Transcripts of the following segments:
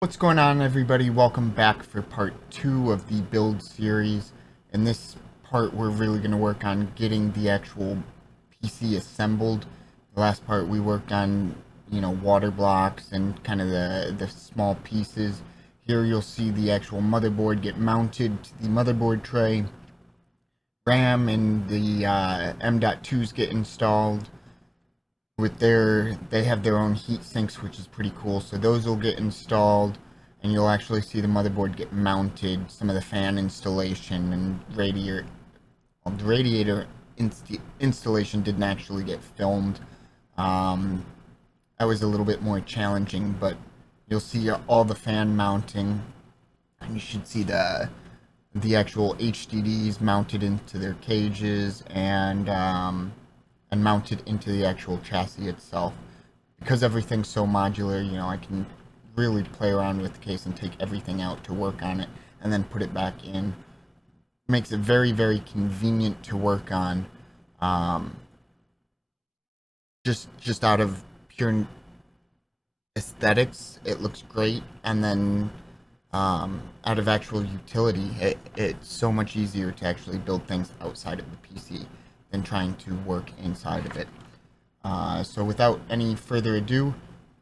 What's going on, everybody? Welcome back for part 2 of the build series. In this part, we're really going to work on getting the actual PC assembled. The last part, we worked on, water blocks and kind of the small pieces. Here, you'll see the actual motherboard get mounted to the motherboard tray. RAM and the M.2s get installed. They have their own heat sinks, which is pretty cool. So those will get installed, and you'll actually see the motherboard get mounted. Some of the fan installation and the radiator installation didn't actually get filmed. Um, that was a little bit more challenging, but you'll see all the fan mounting, and you should see the actual HDDs mounted into their cages and mounted into the actual chassis itself. Because everything's so modular, I can really play around with the case and take everything out to work on it and then put it back in. Makes it very, very convenient to work on. Just out of pure aesthetics, it looks great, and then out of actual utility, it's so much easier to actually build things outside of the PC than trying to work inside of it. So without any further ado,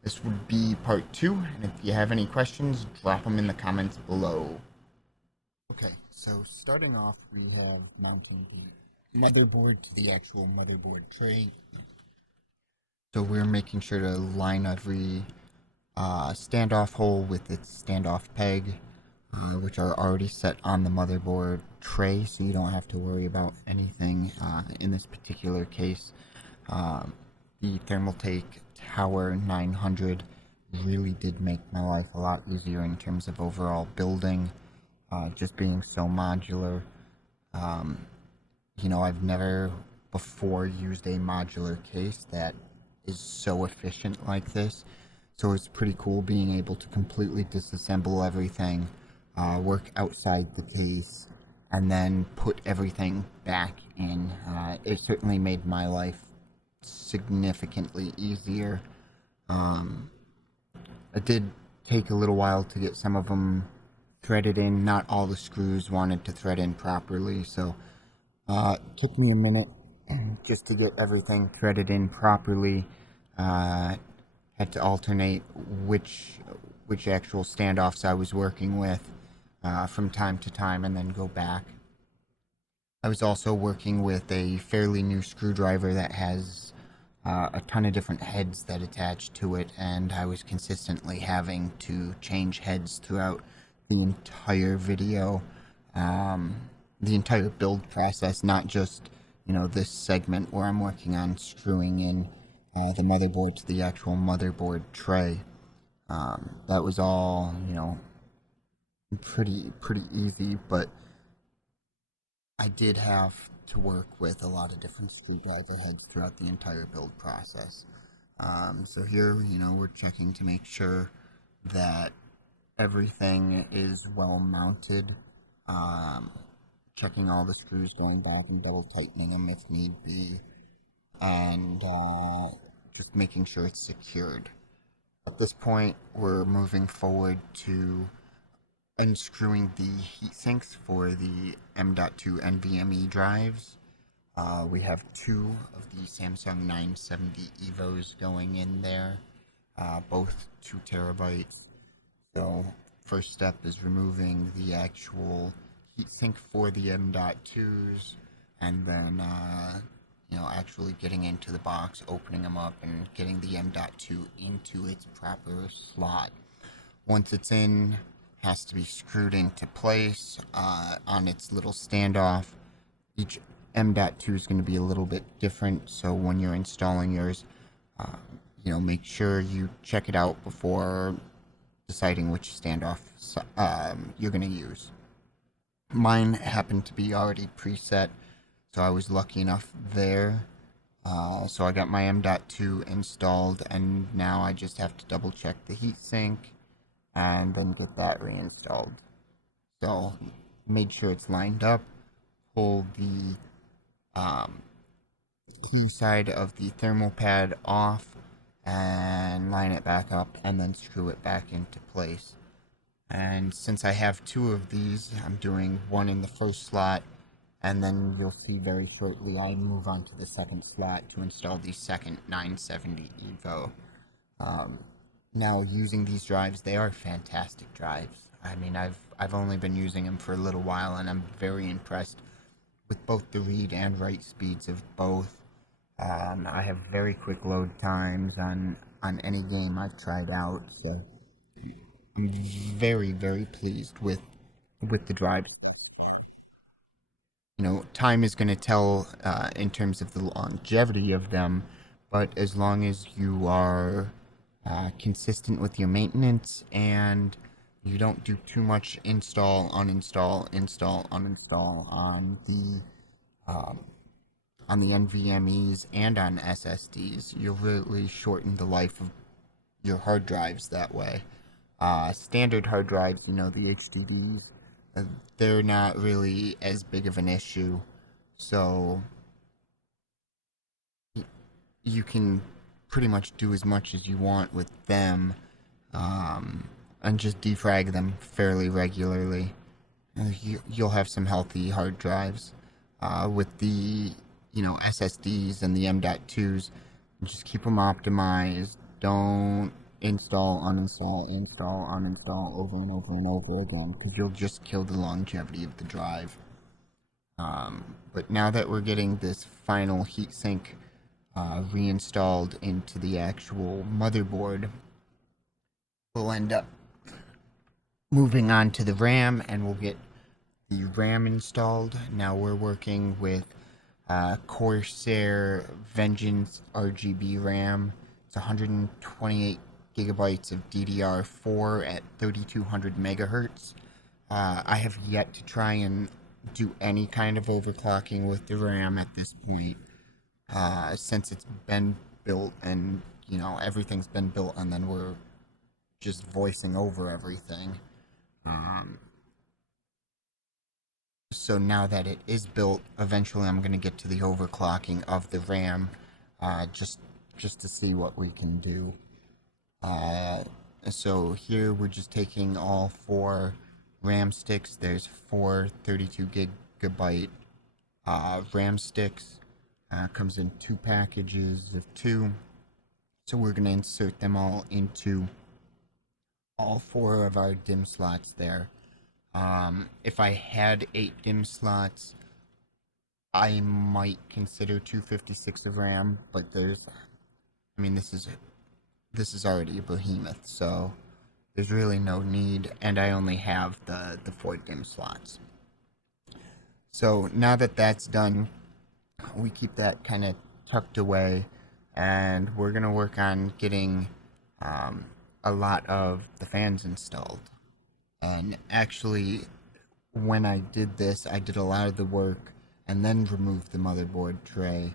this would be part 2, and if you have any questions, drop them in the comments below. Okay, so starting off, we have mounting the motherboard to the actual motherboard tray. So we're making sure to line every standoff hole with its standoff peg, which are already set on the motherboard tray, so you don't have to worry about anything in this particular case. The Thermaltake Tower 900 really did make my life a lot easier in terms of overall building, just being so modular. I've never before used a modular case that is so efficient like this. So it's pretty cool being able to completely disassemble everything, work outside the case, and then put everything back in. It certainly made my life significantly easier. It did take a little while to get some of them threaded in. Not all the screws wanted to thread in properly, so it took me a minute just to get everything threaded in properly. Had to alternate which actual standoffs I was working with from time to time and then go back. I was also working with a fairly new screwdriver that has a ton of different heads that attach to it, and I was consistently having to change heads throughout the entire video, the entire build process, not just, this segment where I'm working on screwing in the motherboard to the actual motherboard tray. That was all, pretty easy, but I did have to work with a lot of different screwdriver heads throughout the entire build process. So here, we're checking to make sure that everything is well mounted, checking all the screws, going back and double tightening them if need be, and just making sure it's secured. At this point, we're moving forward to unscrewing the heat sinks for the M.2 NVMe drives. We have 2 of the Samsung 970 EVOs going in there, both 2 terabytes. So first step is removing the actual heatsink for the M.2s, and then actually getting into the box, opening them up, and getting the M.2 into its proper slot. Once it's in, has to be screwed into place on its little standoff. Each M.2 is going to be a little bit different, so when you're installing yours, make sure you check it out before deciding which standoff you're going to use. Mine happened to be already preset, so I was lucky enough there. So I got my M.2 installed, and now I just have to double check the heatsink and then get that reinstalled. So made sure it's lined up, pull the clear side of the thermal pad off and line it back up and then screw it back into place. And since I have two of these, I'm doing one in the first slot, and then you'll see very shortly I move on to the second slot to install the second 970 Evo. Um, Now, using these drives, they are fantastic drives. I mean, I've only been using them for a little while, and I'm very impressed with both the read and write speeds of both. I have very quick load times on any game I've tried out, so I'm very pleased with the drives thus far. Time is going to tell in terms of the longevity of them, but as long as you are consistent with your maintenance and you don't do too much install, uninstall, install, uninstall um, on the NVMEs and on SSDs, you'll really shorten the life of your hard drives that way. Standard hard drives, the HDDs, uh, they're not really as big of an issue. So you can pretty much do as much as you want with them, um, and just defrag them fairly regularly. You'll have some healthy hard drives. With the SSDs and the M.2s, just keep them optimized. Don't install, uninstall, install, uninstall over and over and over again, because you'll just kill the longevity of the drive. But now that we're getting this final heatsink reinstalled into the actual motherboard, we'll end up moving on to the RAM, and we'll get the RAM installed. Now we're working with Corsair Vengeance RGB RAM. It's 128 gigabytes of DDR4 at 3200 megahertz. I have yet to try and do any kind of overclocking with the RAM at this point, since it's been built and everything's been built, and then we're just voicing over everything. Um, so now that it is built, eventually I'm going to get to the overclocking of the RAM, just to see what we can do. Uh, so here we're just taking all four RAM sticks. There's four 32 gigabyte RAM sticks. Comes in two packages of two. So we're going to insert them all into all four of our DIMM slots there. If I had 8 DIMM slots, I might consider 256 of RAM, but this is already a behemoth, so there's really no need, and I only have the 4 DIMM slots. So now that that's done, we keep that kind of tucked away, and we're going to work on getting a lot of the fans installed. And actually, when I did this, I did a lot of the work and then removed the motherboard tray,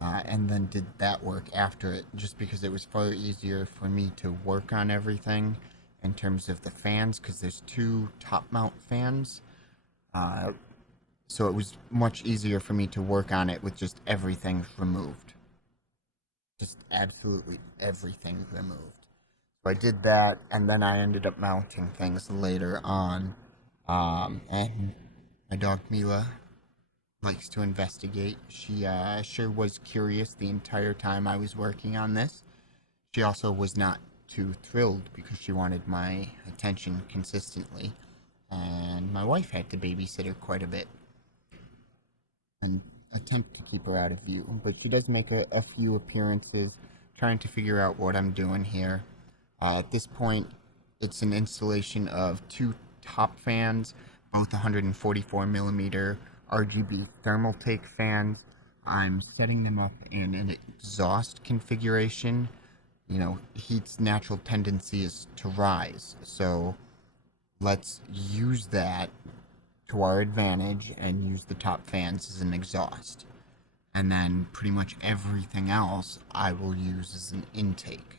and then did that work after it, just because it was far easier for me to work on everything in terms of the fans, because there's two top mount fans. Uh, so it was much easier for me to work on it with just everything removed. Just absolutely everything removed. So I did that, and then I ended up mounting things later on. My dog Mila likes to investigate. She sure was curious the entire time I was working on this. She also was not too thrilled because she wanted my attention consistently, and my wife had to babysit her quite a bit and attempt to keep her out of view. But she does make a few appearances, trying to figure out what I'm doing here. At this point, it's an installation of two top fans, both 144 millimeter RGB thermal take fans. I'm setting them up in an exhaust configuration. Heat's natural tendency is to rise, so let's use that to our advantage and use the top fans as an exhaust. And then pretty much everything else I will use as an intake.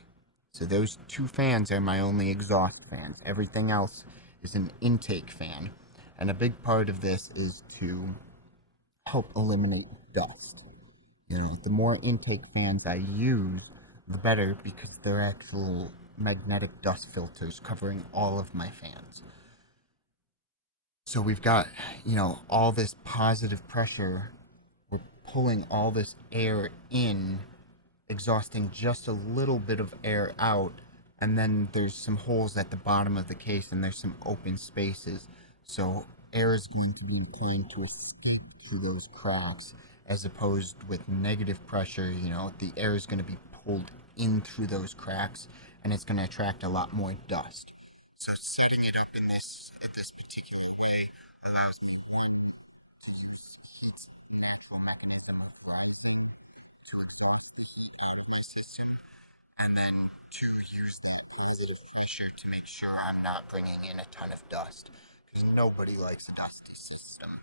So those two fans are my only exhaust fans. Everything else is an intake fan. And a big part of this is to help eliminate dust. The more intake fans I use, the better, because they're actual magnetic dust filters covering all of my fans. So we've got, all this positive pressure. We're pulling all this air in, exhausting just a little bit of air out, and then there's some holes at the bottom of the case and there's some open spaces. So air is going to be inclined to escape through those cracks, as opposed with negative pressure, the air is going to be pulled in through those cracks and it's going to attract a lot more dust. So setting it up in this particular way allows me, one, to use heat's natural mechanism of rising to exhaust the heat out of my system, and then two, use that positive pressure to make sure I'm not bringing in a ton of dust, because nobody likes a dusty system.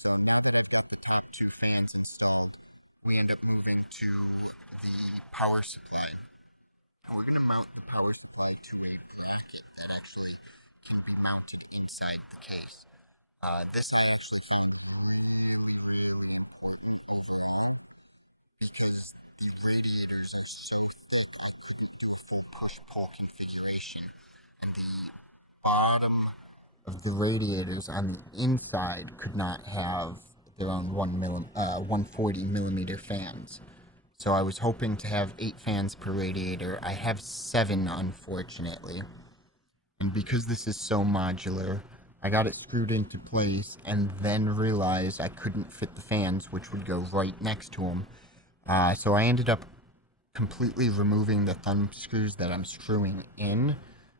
So now that I've got the top two fans installed, we end up moving to the power supply. And we're going to mount the power supply to a bracket that actually can be mounted inside the case. This I actually found really, really important overall, because the radiators are so thick I couldn't do a full push-pull configuration. And the bottom of the radiators on the inside could not have their own 140 millimeter fans. So I was hoping to have 8 fans per radiator. I have 7, unfortunately. And because this is so modular, I got it screwed into place and then realized I couldn't fit the fans, which would go right next to them. So I ended up completely removing the thumb screws that I'm screwing in,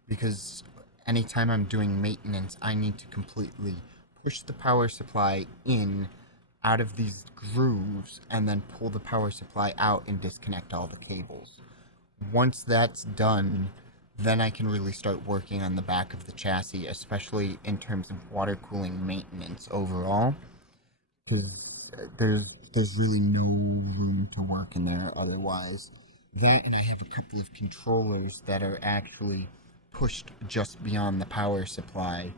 because anytime I'm doing maintenance, I need to completely push the power supply in out of these grooves and then pull the power supply out and disconnect all the cables. Once that's done, then I can really start working on the back of the chassis, especially in terms of water cooling maintenance overall, because there's really no room to work in there otherwise. That, and I have a couple of controllers that are actually pushed just beyond the power supply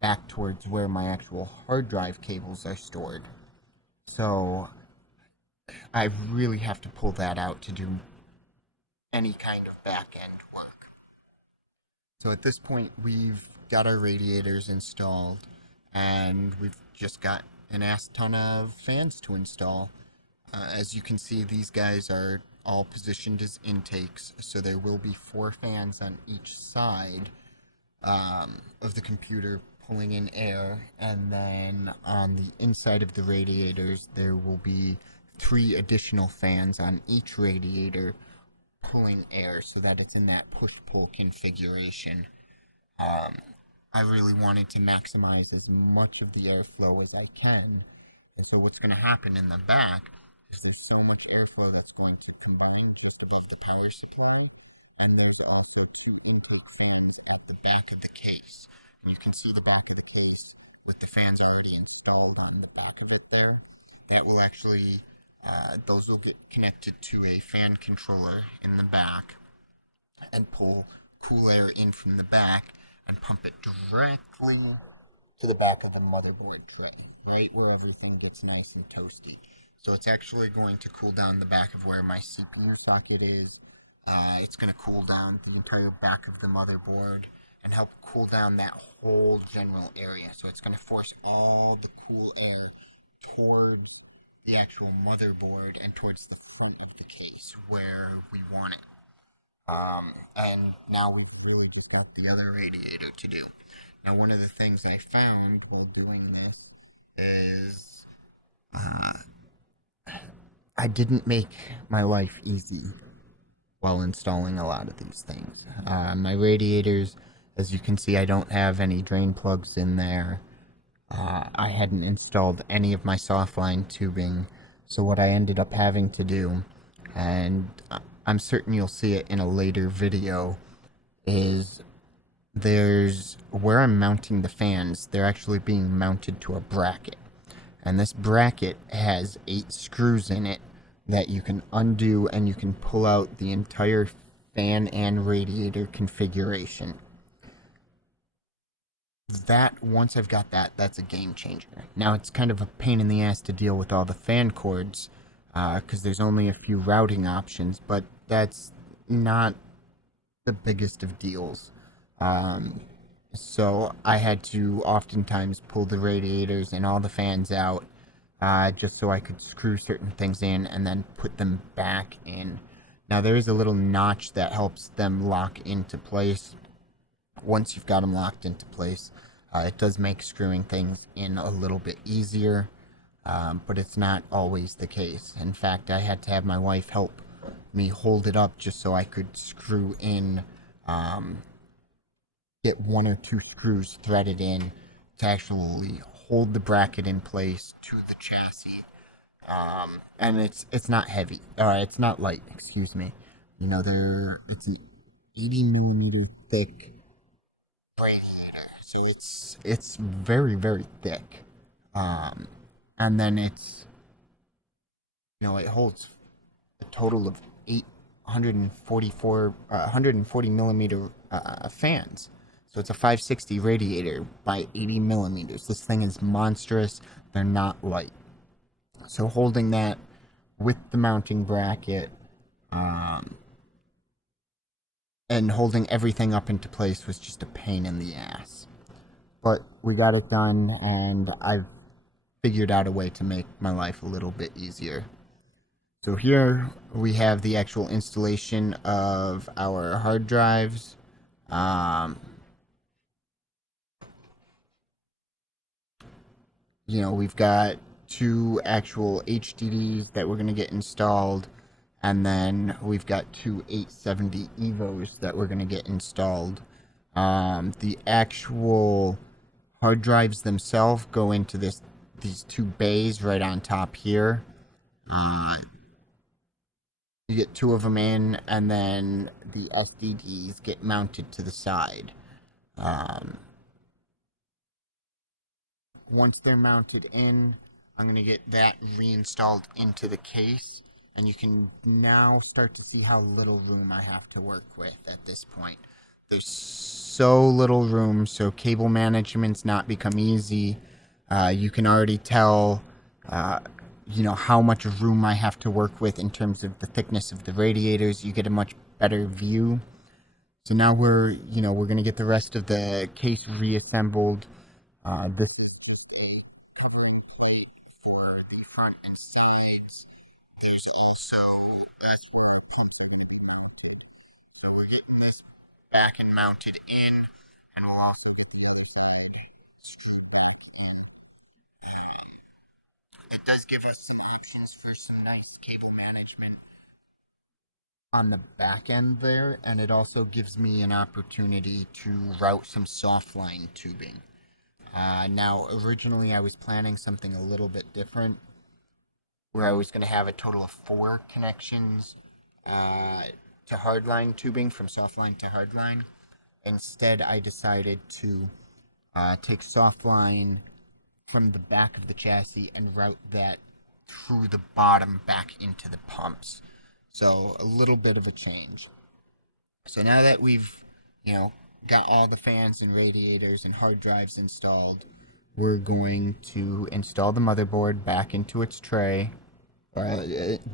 back towards where my actual hard drive cables are stored. So I really have to pull that out to do any kind of back end work. So at this point, we've got our radiators installed, and we've just got an ass ton of fans to install. As you can see, these guys are all positioned as intakes, so there will be 4 fans on each side of the computer pulling in air, and then on the inside of the radiators there will be 3 additional fans on each radiator pulling air, so that it's in that push-pull configuration. I really wanted to maximize as much of the airflow as I can, and so what's going to happen in the back is there's so much airflow that's going to combine just above the power supply, and there's also 2 intake fans at the back of the case. And you can see the back of the case with the fans already installed on the back of it there. That will actually, those will get connected to a fan controller in the back and pull cool air in from the back and pump it directly to the back of the motherboard tray, right where everything gets nice and toasty. So it's actually going to cool down the back of where my CPU socket is. It's going to cool down the entire back of the motherboard and help cool down that whole general area. So it's going to force all the cool air towards the actual motherboard and towards the front of the case where we want it. And now we've really just got the other radiator to do. Now, one of the things I found while doing this is I didn't make my life easy while installing a lot of these things. My radiators, as you can see, I don't have any drain plugs in there. I hadn't installed any of my softline tubing, so what I ended up having to do, and I'm certain you'll see it in a later video, is there's where I'm mounting the fans, they're actually being mounted to a bracket. And this bracket has 8 screws in it that you can undo, and you can pull out the entire fan and radiator configuration. That, once I've got that, that's a game changer. Now, it's kind of a pain in the ass to deal with all the fan cords, because there's only a few routing options, but that's not the biggest of deals. Um, so I had to oftentimes pull the radiators and all the fans out, just so I could screw certain things in and then put them back in. Now there is a little notch that helps them lock into place. Once you've got them locked into place, it does make screwing things in a little bit easier, but it's not always the case. In fact, I had to have my wife help me hold it up just so I could screw in, um, get one or two screws threaded in to actually hold the bracket in place to the chassis. And it's not heavy. It's not light. Excuse me. It's an 80 millimeter thick radiator, so it's very very thick. And then it holds a total of 140 millimeter fans. So it's a 560 radiator by 80 millimeters. This thing is monstrous. They're not light. So holding that with the mounting bracket, and holding everything up into place was just a pain in the ass. But we got it done, and I've figured out a way to make my life a little bit easier. So here we have the actual installation of our hard drives. We've got two actual HDDs that we're going to get installed, and then we've got two 870 EVOs that we're going to get installed. The actual hard drives themselves go into these two bays right on top here. You get two of them in, and then the SDDs get mounted to the side. Once they're mounted in, I'm going to get that reinstalled into the case, and you can now start to see how little room I have to work with at this point. There's so little room, so cable management's not become easy. You can already tell, how much room I have to work with in terms of the thickness of the radiators. You get a much better view. So now we're going to get the rest of the case reassembled. This is just a covering plate for the front and sides. That's where our pumps are going to be mounted. So we're getting this back and mounted in, and we'll also get the other side screwed back in. It does give us some options for some nice cable management on the back end there, and it also gives me an opportunity to route some softline tubing. Now, originally I was planning something a little bit different, where I was going to have a total of 4 connections to hardline tubing, from softline to hardline. Instead, I decided to take softline from the back of the chassis and route that through the bottom back into the pumps. So a little bit of a change. So now that we've, got all the fans and radiators and hard drives installed, we're going to install the motherboard back into its tray, or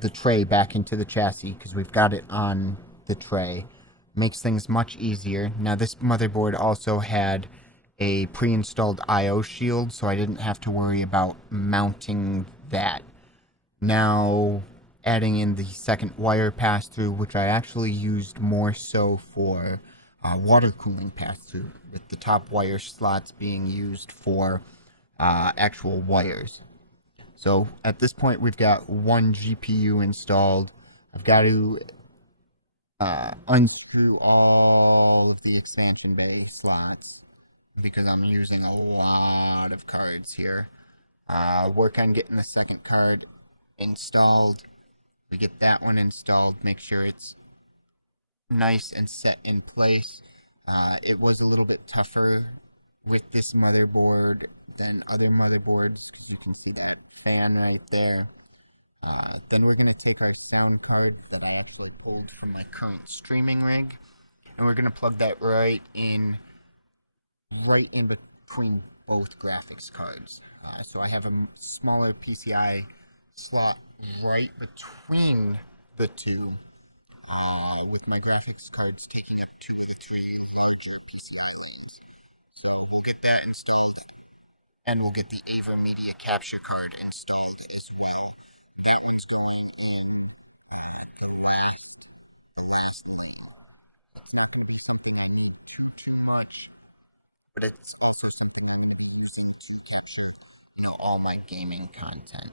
the tray back into the chassis, because we've got it on the tray. Makes things much easier. Now this motherboard also had a pre-installed I/O shield, so I didn't have to worry about mounting that. Now adding in the second wire pass-through, which I actually used more so for water cooling pass-through, with the top wire slots being used for actual wires. So at this point we've got one GPU installed. I've got to unscrew all of the expansion bay slots because I'm using a lot of cards here. Work on getting the second card installed. We get that one installed, make sure it's nice and set in place. It was a little bit tougher with this motherboard than other motherboards, because you can see that fan right there. Then we're going to take our sound card that I actually pulled from my current streaming rig, and we're going to plug that right in between both graphics cards. So I have a smaller PCI slot right between the two, with my graphics cards taking up 2 of the 3 larger PCI lanes. So we'll get that installed, and we'll get the AverMedia capture card installed as well. That one's going in the last lane. It's not going to be something I need too much, but it's also something I'm going to be using to capture, all my gaming content.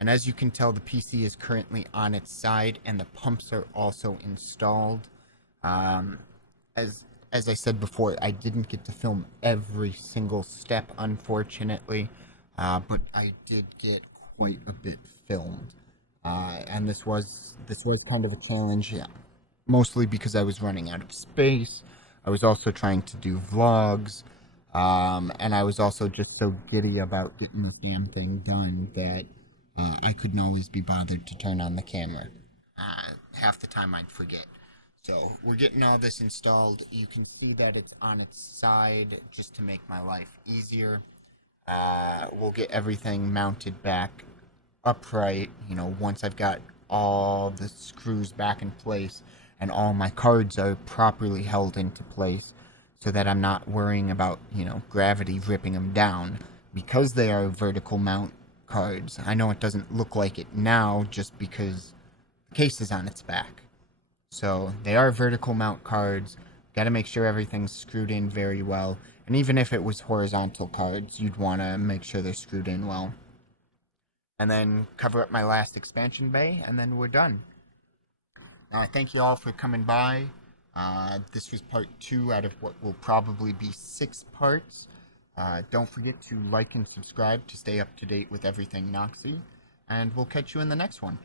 And as you can tell, the PC is currently on its side, and the pumps are also installed. Um, as I said before, I didn't get to film every single step, unfortunately, but I did get quite a bit filmed, and this was kind of a challenge, yeah, mostly because I was running out of space. I was also trying to do vlogs, and I was also just so giddy about getting this damn thing done that I couldn't always be bothered to turn on the camera. Half the time I'd forget. So we're getting all this installed. You can see that it's on its side just to make my life easier. We'll get everything mounted back upright, once I've got all the screws back in place and all my cards are properly held into place so that I'm not worrying about, gravity ripping them down. Because they are vertical mount cards, I know it doesn't look like it now just because the case is on its back. So they are vertical mount cards. Got to make sure everything's screwed in very well. And even if it was horizontal cards, you'd want to make sure they're screwed in well. And then cover up my last expansion bay, and then we're done. Now, I thank you all for coming by. This was part 2 out of what will probably be 6 parts. Don't forget to like and subscribe to stay up to date with everything Noxy. And we'll catch you in the next one.